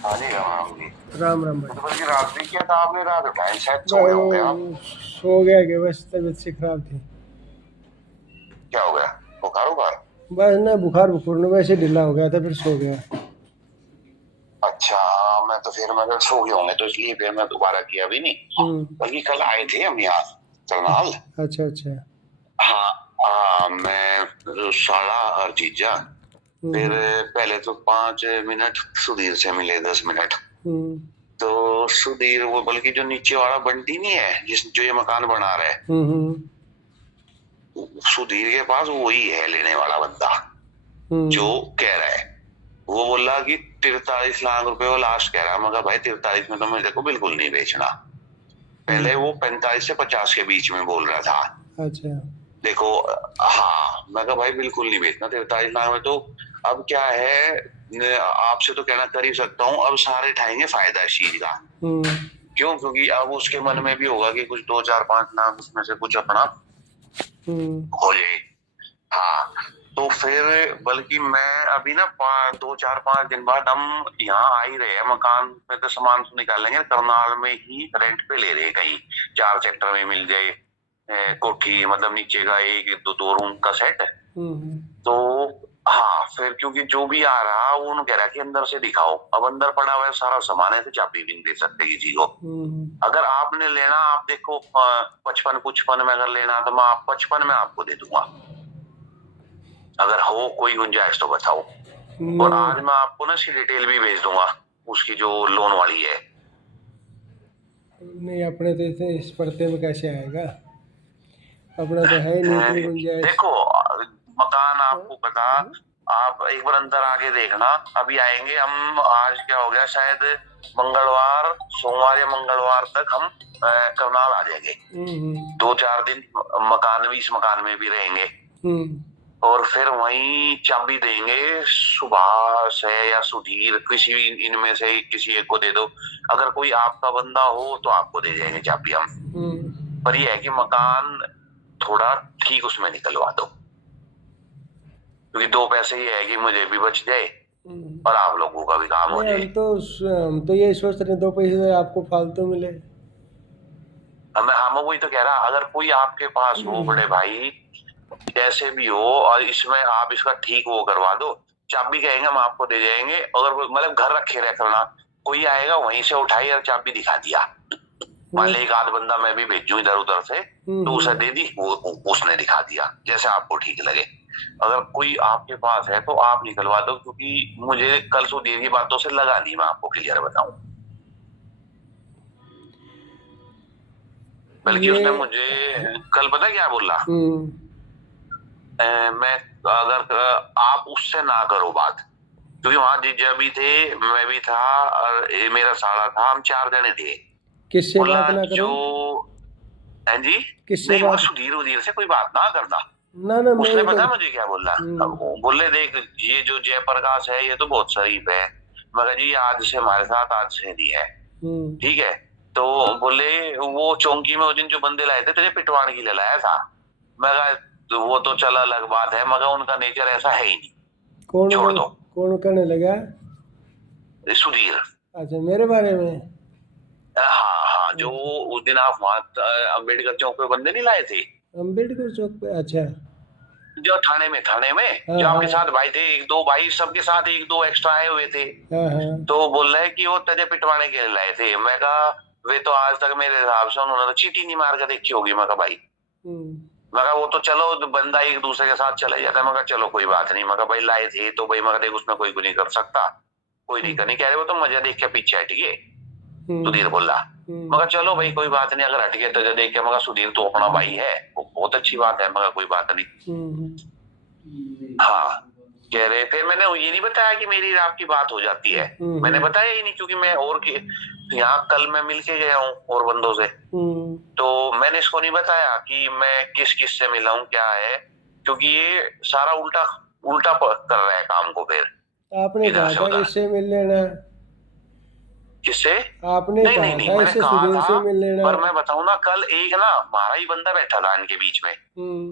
हाँ जी, राम राम जी। राम राम भाई। तो बल्कि रात भी किया था आपने, रात उठाए शायद सो भाई गए होंगे आप। वो सो गया कि बस तबीयत सी खराब थी। क्या हो गया? बुखार उखार? बस ना बुखार बुखार ने वैसे ढीला हो गया था फिर सो गया। अच्छा हाँ, मैं तो फिर मतलब सो गए होंगे तो इसलिए फिर मैं दोबारा किया भी नहीं। हम्म। बल्कि कल आए थे हम यहाँ करनाल। अच्छा अच्छा। हाँ हाँ, मैं साला और जीजा। फिर हम्म पहले तो 5 मिनट सुधीर से मिले, 10 मिनट। हम्म तो सुधीर वो बल्कि जो नीचे वाला बंटी नहीं है जिस जो ये मकान बना रहा है, हम्म सुधीर के पास वही है लेने वाला बंदा जो हम्म कह रहा है। वो बोला कि 43 लाख रुपए वो लास्ट कह रहा है। मगर भाई 43 में तो मेरे को बिल्कुल नहीं बेचना। पहले हम्म। वो 45 से 50 के बीच में बोल रहा था। अच्छा। देखो, हाँ मैं कहा भाई बिल्कुल नहीं बेचना 43 लाख में तो। अब क्या है, आपसे तो कहना कर ही सकता हूँ, अब सारे उठाएंगे फायदा इस चीज का। हम्म क्यों? क्योंकि अब उसके मन में भी होगा कि कुछ 2 4 5 लाख उसमें से कुछ अपना हम्म हो जाए। हाँ, तो फिर बल्कि मैं अभी ना 2 4 5 दिन बाद हम यहाँ आ ही रहे हैं। मकान में तो सामान तो निकालेंगे, करनाल में ही रेंट पे ले रहे हैं कहीं। 4 सेक्टर में मिल जाए कोठी, मतलब नीचे का एक दो दो रूम का सेट। हम्म तो हाँ, फिर क्योंकि जो भी आ रहा वो उन्होंने कह रहा कि अंदर से दिखाओ। अब अंदर पड़ा हुआ है सारा सामान है तो चाबी भी नहीं दे सकते किसी को। हम्म। अगर आपने लेना, आप देखो 55 55 में अगर लेना तो मैं 55 में आपको दे दूंगा। अगर हो कोई गुंजाइश तो बताओ। और नहीं आज मैं आपको ना इसकी डिटेल भी भेज दूंगा, उसकी जो लोन वाली है। नहीं, अपने तो इतने इस पर्ते में कैसे आएगा। अपना तो है ही नहीं इतनी गुंजाइश। देखो, मकान आपको पता, आप एक बार अंदर आके देखना। अभी आएंगे हम, आज क्या हो गया, शायद मंगलवार, सोमवार या मंगलवार तक हम करनाल आ जाएंगे। हम्म 2 4 दिन मकान में, इस मकान में भी रहेंगे। हम्म और फिर वहीं चाबी देंगे, सुभाष है या सुधीर, किसी भी इनमें से किसी एक को दे दो। अगर कोई आपका बंदा हो तो आपको दे देंगे चाबी हम। हम्म। पर यह है कि मकान थोड़ा ठीक उसमें निकलवा दो, क्योंकि 2 पैसे ही है कि मुझे भी बच जाए और आप लोगों का भी काम हो नहीं, जाए। हम तो यही सोच रहे हैं, दो पैसे तो आपको फालतू मिले। हम वही तो कह रहा, अगर कोई आपके पास हो बड़े भाई, जैसे भी हो, और इसमें आप इसका ठीक वो करवा दो। चाबी कहेंगे हम आपको दे जाएंगे। अगर मतलब घर रखे रह करना, कोई आएगा वहीं से उठाई और चाबी दिखा दिया। मान हम्म ली एक आध बंदा मैं भी भेजूं इधर उधर से, तो उसे हम्म। दे दी, वो उसने दिखा दिया, जैसे आपको ठीक लगे। अगर कोई आपके पास है तो आप निकलवा दो, क्योंकि मुझे कल सुधीर की बातों से लगा नहीं, मैं आपको क्लियर बताऊं। बल्कि ये उसने मुझे कल पता क्या बोला, हम्म मैं अगर आप उससे ना करो बात, क्योंकि वहां जीजा भी थे, मैं भी था, और ये मेरा साला था, हम 4 जने थे। किससे बात बोला ना जो, करो। है जी, किससे नहीं वहां बात। सुधीर उधीर से कोई बात ना करना। ना ना, मैं उसने ये तो पता है मुझे क्या बोला? अब वो बोले देख, ये जो जयप्रकाश है ये तो बहुत शरीफ है। मगर जी आज से हमारे साथ, आज से नहीं है। हम्म ठीक है। तो बोले वो चौंकी में उस दिन जो बंदे लाए थे तेरे पिटवाने के लिए लाया था। मैं कहा तो वो तो चला अलग बात है, मगर उनका नेचर ऐसा है ही नहीं। कौन छोड़ कर, दो। कौन करने लगा। सुधीर। अच्छा, मेरे बारे में। हाँ हाँ, जो अच्छा, उस दिन आप वहां अम्बेडकर चौक पे बंदे नहीं लाए थे, अम्बेडकर चौक पे। अच्छा। जो थाने में हाँ जो आपके हाँ साथ भाई थे, एक दो भाई सबके साथ एक दो एक्स्ट्रा आए हुए थे। हाँ हाँ। तो बोल रहे कि वो तजे पिटवाने के लिए लाए थे। मैं कहा वे तो आज तक मेरे हिसाब से उन्होंने तो चीटी नहीं मार कर देखी होगी। मैं कहा भाई, हम्म मैं कहा वो तो चलो बंदा एक दूसरे के साथ चले जाता है। मैं कहा चलो कोई बात नहीं। मैं कहा भाई लाए थे तो भाई, मगर देख उसमें कोई कुछ नहीं कर सकता, कोई नहीं हम्म करनी कह रहे, वो तो मजा देख के पीछे हट गए। सुधीर हम्म बोला। मगर चलो भाई कोई बात नहीं, अगर हट गए तो देख के, मगर सुधीर तो अपना भाई है, वो बहुत अच्छी बात है, मगर कोई बात नहीं। हम्म हाँ, कह रहे फिर मैंने ये नहीं बताया कि मेरी और आपकी बात हो जाती है। मैंने हम्म बताया ही नहीं, क्योंकि मैं और यहाँ कल मैं मिल के गया हूँ और बंदों से। हम्म। तो मैंने इसको नहीं बताया कि मैं किस किस से मिला हूँ क्या है, क्योंकि ये सारा उल्टा उल्टा कर रहा है काम को फिर, आपने इधर कहा से था उधर। इससे मिल लेना। किससे? आपने नहीं कहा नहीं नहीं, था मैंने इससे कहा सुधीर था, से मिल लेना। पर मैं बताऊं ना, कल एक ना हमारा ही बंदा बैठा था इनके बीच में।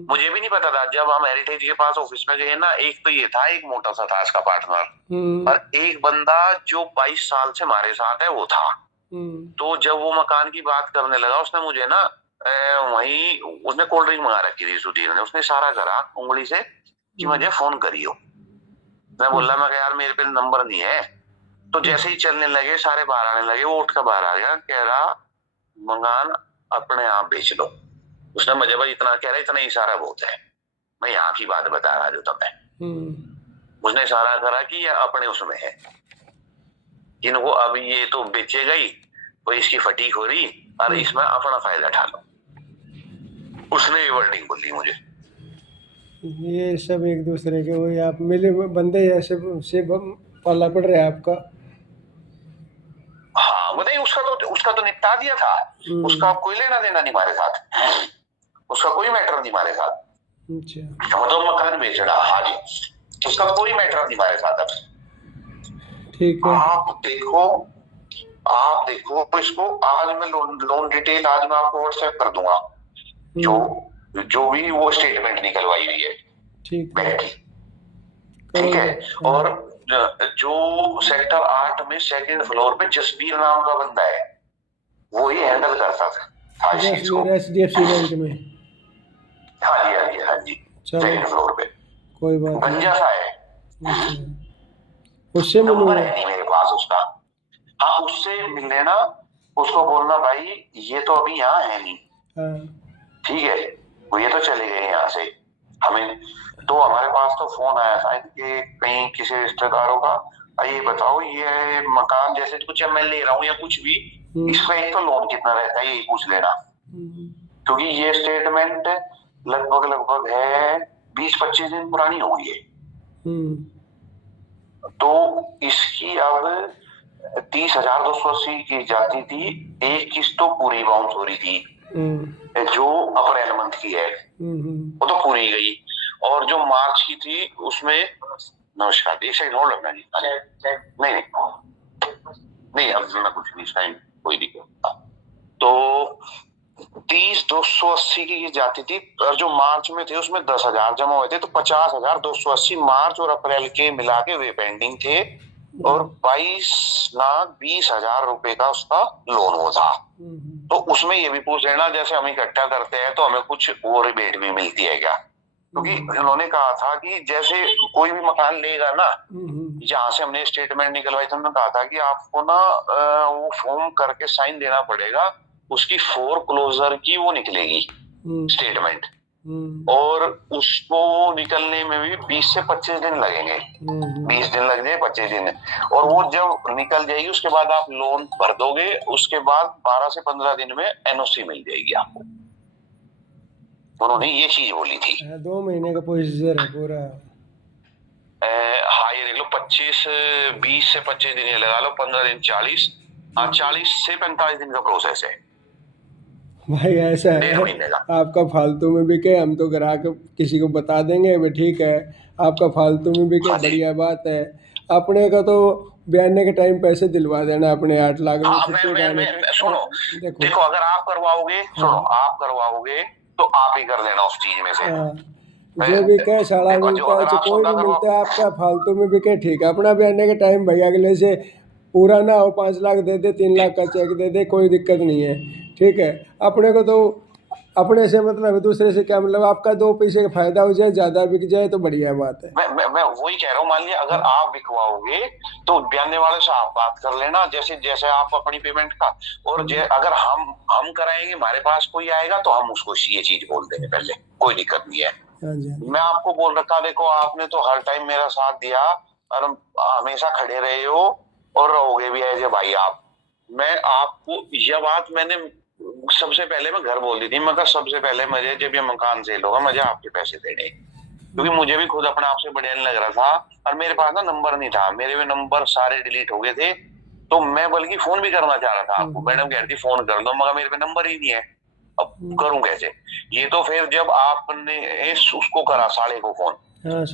मुझे भी नहीं पता था, जब हम हेरिटेज के पास ऑफिस में गए ना, एक तो ये था, एक मोटा सा था इसका पार्टनर, और एक बंदा जो 22 साल से हमारे साथ है वो था। तो जब वो मकान की बात करने लगा, उसने मुझे ना वही उसने कोल्ड ड्रिंक मंगा रखी थी सुधीर ने, उसने इशारा करा उंगली से कि मुझे फोन करियो। मैं बोला, मैं यार मेरे पे नंबर नहीं है। तो जैसे ही चलने लगे, सारे बाहर आने लगे, वो उठ कर बाहर आ गया, कह रहा मकान अपने आप बेच लो। उसने मुझे भाई इतना कह रहा, इतना इशारा बहुत है, मैं यहाँ की बात बता रहा जो तुम्हें। उसने इशारा करा कि ये अपने उसमें है, इनको अभी ये तो बेचेगा ही, वो इसकी फटीक हो रही और इसमें अपना फायदा उठा लो। उसने ये वर्डिंग बोली मुझे। ये सब एक दूसरे के वही आप मिले बंदे ऐसे से पाला पड़ रहा है आपका। हाँ वो नहीं, उसका तो निपटा दिया था। उसका कोई लेना देना नहीं हमारे साथ, उसका कोई मैटर नहीं हमारे साथ। अच्छा, वो तो मकान बेच रहा। हाँ जी, उसका कोई मैटर नहीं हमारे साथ। अब ठीक है। आप देखो इसको, आज मैं लोन डिटेल आज मैं आपको व्हाट्सएप कर दूंगा, जो भी वो स्टेटमेंट निकलवाई हुई है ठीक है, बैंक की, ठीक है। और जो सेक्टर 8 में सेकंड फ्लोर पे जसबीर नाम का बंदा है, वो ही हैंडल करता था इस चीज को। HDFC बैंक में। हाँ जी, हाँ जी, हाँ जी, सेकंड फ्लोर पे कोई बात नहीं। गंजा सा है। अच्छा, उससे नंबर मिलूंगा। है नहीं मेरे पास उसका। हाँ उससे मिल लेना, उसको बोलना भाई ये तो अभी यहाँ है नहीं, ठीक है, वो ये तो चले गए यहाँ से। हमें तो हमारे पास तो फोन आया था कि कहीं किसी रिश्तेदारों का, ये बताओ ये मकान जैसे कुछ मैं ले रहा हूँ या कुछ भी, इसका एक तो लोन कितना रहता है यही पूछ लेना, क्योंकि ये स्टेटमेंट लगभग है 20-25 दिन पुरानी हो गई है। तो इसकी अब 30,280 की जाती थी, एक किस्त तो पूरी बाउंस हो रही थी जो अप्रैल मंथ की है, वो तो पूरी गई, और जो मार्च की थी उसमें, नमस्कार एक सेकंड होल्ड रखना जी। नहीं नहीं अब मैं कुछ नहीं, टाइम कोई दिक्कत। तो 30,280 की जाती थी, और जो मार्च में थे उसमें 10,000 जमा हुए थे, तो 50,280 मार्च और अप्रैल के मिला के वे पेंडिंग थे, और 22,20,000 रुपए का उसका लोन वो था। तो उसमें ये भी पूछ लेना, जैसे हम इकट्ठा करते हैं तो हमें कुछ और रिबेट भी मिलती है क्या, क्योंकि उन्होंने कहा था कि जैसे कोई भी मकान लेगा ना, जहां से हमने स्टेटमेंट निकलवाई थी, उन्होंने कहा था कि आपको ना वो फॉर्म करके साइन देना पड़ेगा, उसकी फोर क्लोजर की वो निकलेगी स्टेटमेंट, और उसको निकलने में भी 20 से 25 दिन लगेंगे। 20 दिन लग जाए, 25 दिन, और वो जब निकल जाएगी उसके बाद आप लोन भर दोगे, उसके बाद 12 से 15 दिन में NOC मिल जाएगी आपको। उन्होंने ये चीज बोली थी। 2 महीने का प्रोसीजर है पूरा। हाँ ये देख लो, 20 से 25 दिन ये लगा लो, 15 दिन 40, 40 से 45 दिन का प्रोसेस है भाई। ऐसा है आपका फालतू में बिके, हम तो ग्राहक किसी को बता देंगे भाई ठीक है, आपका फालतू में बिके, बढ़िया बात है। अपने का तो बयाने के टाइम पैसे दिलवा देना अपने 8 लाख में। सुनो देखो अगर आप करवाओगे, आप करवाओगे तो आप ही कर देना उस चीज में से जो बिके साड़ा मिलता है, कोई भी मिलता है, आपका फालतू में बिके ठीक है, अपना बयाने के टाइम भैया अगले से पूरा ना हो 5 लाख दे दे, 3 लाख का चेक दे दे, कोई दिक्कत नहीं है, ठीक है। अपने को तो अपने से मतलब है, दूसरे से क्या मतलब, आपका 2 पैसे का फायदा हो जाए, ज्यादा बिक जाए तो बढ़िया बात है। मैं वही कह रहा हूँ, मान लिया अगर आप बिकवाओगे तो बयाने वाले से आप बात कर लेना, जैसे जैसे आप अपनी पेमेंट का, और अगर हम कराएंगे, हमारे पास कोई आएगा तो हम उसको ये चीज बोल देंगे पहले, कोई दिक्कत नहीं है। मैं आपको बोल रखा, देखो आपने तो हर टाइम मेरा साथ दिया और हमेशा खड़े रहे हो और रहोगे भी ऐसे भाई आप। मैं आपको यह बात मैंने सबसे पहले मैं घर बोल दी थी, मगर सबसे पहले मुझे जब ये मकान सेल होगा मुझे आपके पैसे देने, क्योंकि मुझे भी खुद अपने आप से बढ़िया नहीं लग रहा था, और मेरे पास ना नंबर नहीं था, मेरे भी नंबर सारे डिलीट हो गए थे, तो मैं बल्कि फोन भी करना चाह रहा था आपको, मैडम कह रही थी फोन कर दो, मगर मेरे पे नंबर ही नहीं है, अब करूं कैसे। ये तो फिर जब आपने उसको करा साले को फोन,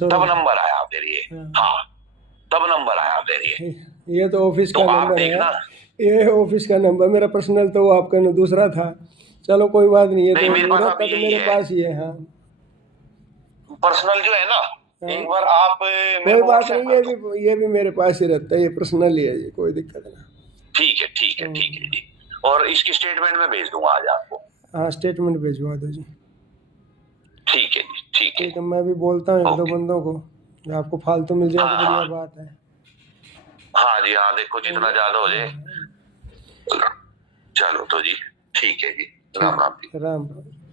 तब नंबर आया फिर ये, हाँ तब नंबर आया फिर ये तो ऑफिस का नंबर है, ये ऑफिस का नंबर मेरा पर्सनल, तो वो आपका न दूसरा था। चलो कोई बात नहीं है, नहीं, तो मेरे पास रहता अभी तो यही मेरे है। पास ही है। हाँ पर्सनल जो है ना, हाँ, एक बार आप मेरे कोई को बात व्हाट्सएप नहीं, कर दो। ये भी मेरे पास ही रहता है, ये पर्सनल ही है जी, कोई दिक्कत नहीं। ठीक है, ठीक है, ठीक है हम्म, जी। और इसकी स्टेटमेंट में भेज दूंगा आज आपको। हाँ स्टेटमेंट भिजवा दो जी। ठीक है जी, ठीक है। ठीक है, मैं भी बोलता हूँ एक दो ओके। बंदों को, जो आपको फालतू मिल जाए हाँ तो हाँ। बढ़िया बात है। हाँ जी, हाँ, देखो जितना ज्यादा हो जाए। हाँ, चलो तो जी, ठीक है जी। राम ठीक, राम जी। राम राम।